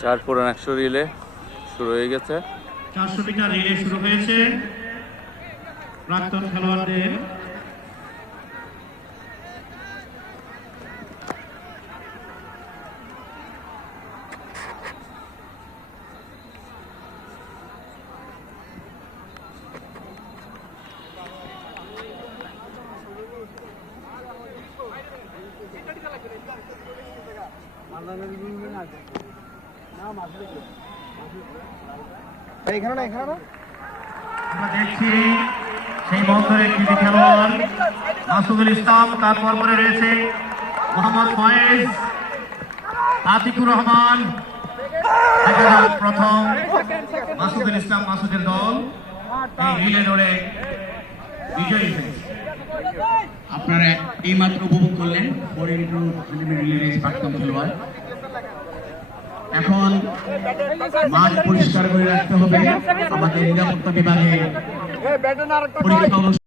চার পুরান একশো রিলে শুরু হয়ে গেছে। চারশো মিটার রিলে শুরু হয়েছে। প্রাক্তন খেলোয়াড়দের আমরা দেখছি সেই বন্দরের কৃতি খেলোয়াড় মাসুদুল ইসলাম তার পরপরে রয়েছে মোহাম্মদ ফয়েজ আতিকুর রহমান প্রথম মাসুদুল ইসলাম মাসুদের দল। এই রিলে দৌড়ে বিজয়ী হয়েছে। আপনারা এইমাত্র উপভোগ করলেন ফোর ইন্টু রিলিজ প্রাক্তন খেলোয়াড়। এখন মাঠ পরিষ্কার করে রাখতে হবে আমাদের নিরাপত্তা বিভাগে। পরীক্ষা